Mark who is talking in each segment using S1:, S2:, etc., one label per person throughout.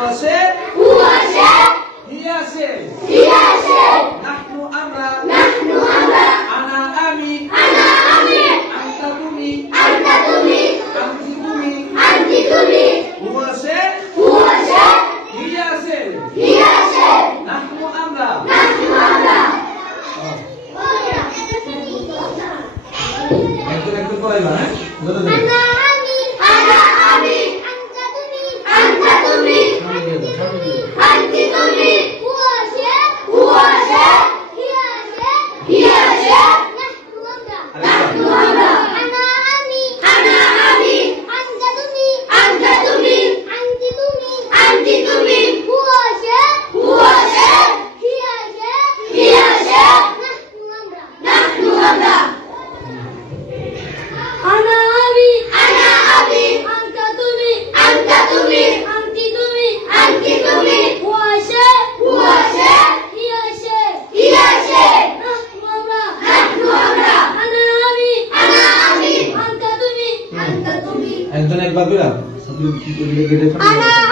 S1: আছে
S2: হু আছে
S1: হি আছে
S2: হি আছে
S1: নাহনু আমরা
S2: নাহনু আমরা
S1: আনা আমি আনা
S2: আমি
S1: আনতা তুমি
S2: আনতা তুমি
S1: আনতি তুমি
S2: আনতি তুমি
S1: হু আছে
S2: হু আছে
S1: হি আছে হি
S2: আছে
S1: নাহনু আমরা
S2: নাহনু আমরা
S1: একটু একটু করে না 사기도
S2: 사기도
S1: bagilah. Sebelum kita dia dia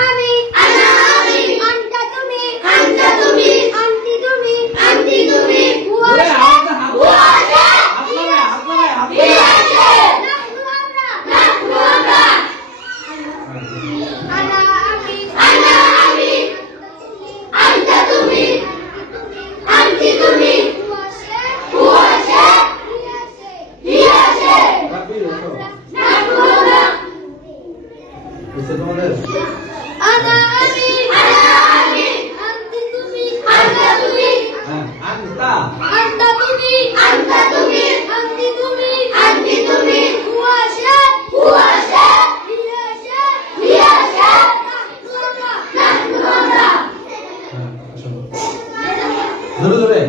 S1: ধরে ধরে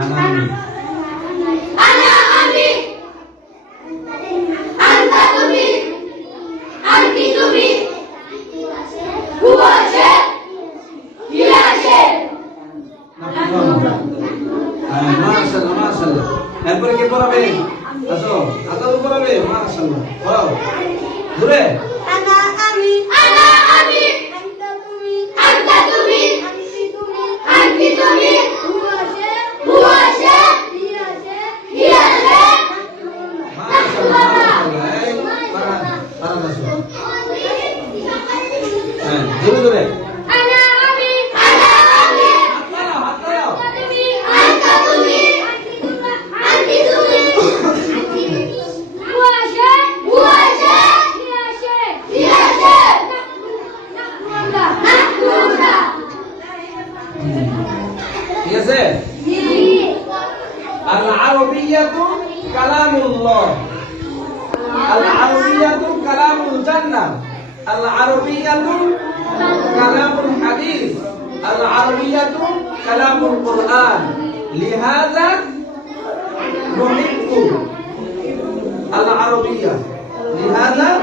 S1: আনামি হ্যাঁ মাশাআল্লাহ মাশাআল্লাহ। এরপরে কে পড়াবে? আসো আদাল পড়াবে মাশাআল্লাহ পড়াও। দূরে
S2: আনা আমি আনা আমি। আনতা তুমি আনতা তুমি। আনতি তুমি আনতি তুমি। হুয়া সে হুয়া সে হিয়া সে হিয়া সে
S1: মাশাআল্লাহ আল আরবিয়াতু কালামুল্লাহ আল আরবিয়াতু কালামুল জান্নাহ আল আরবিয়াতু কালামুল হাদিস আল আরবিয়াতু কালামুল কুরআন লিহাযা نحب العربية. لهذا